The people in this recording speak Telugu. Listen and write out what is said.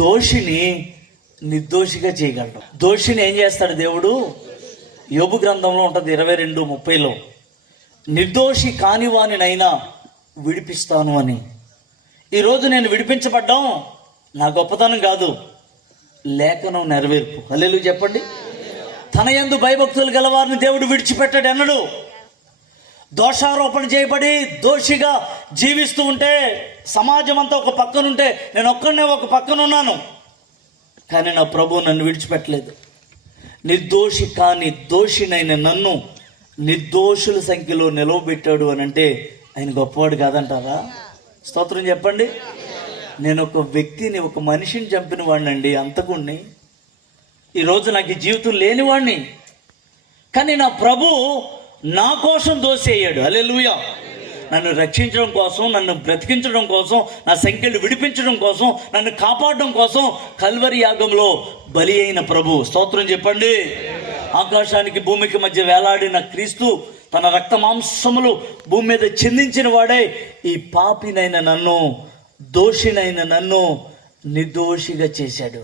దోషిని నిర్దోషిగా చేయగలడు. దోషిని ఏం చేస్తాడు దేవుడు? యోబు గ్రంథంలో ఉంటుంది 22:30, నిర్దోషి కానివానినైనా విడిపిస్తాను అని. ఈరోజు నేను విడిపించబడ్డాం నా గొప్పతనం కాదు, లేఖనం నెరవేర్పు. హల్లెలూయా చెప్పండి. తన యందు భయభక్తులు గలవారిని దేవుడు విడిచిపెట్టాడు ఎన్నడు. దోషారోపణ చేయబడి దోషిగా జీవిస్తూ ఉంటే సమాజం అంతా ఒక పక్కనుంటే నేను ఒక్కడనే ఒక పక్కన ఉన్నాను, కానీ నా ప్రభు నన్ను విడిచిపెట్టలేదు. నిర్దోషి కాని దోషినైన నన్ను నిర్దోషుల సంఖ్యలో నిలవబెట్టాడు అని అంటే ఆయన గొప్పవాడు కాదంటారా? స్తోత్రం చెప్పండి. నేను ఒక వ్యక్తిని, ఒక మనిషిని చంపిన వాడినండి, అంతకుణ్ణి. ఈరోజు నాకు ఈ జీవితం లేనివాడిని, కానీ నా ప్రభు నా కోసం దోసేయ్యాడు. హల్లెలూయా. నన్ను రక్షించడం కోసం, నన్ను బ్రతికించడం కోసం, నా సంఖ్యలు విడిపించడం కోసం, నన్ను కాపాడడం కోసం కల్వరి యాగంలో బలి అయిన ప్రభు. స్తోత్రం చెప్పండి. ఆకాశానికి భూమికి మధ్య వేలాడిన క్రీస్తు తన రక్త మాంసములు భూమి మీద చిందించిన వాడే ఈ పాపినైన నన్ను, దోషినైన నన్ను నిర్దోషిగా చేశాడు.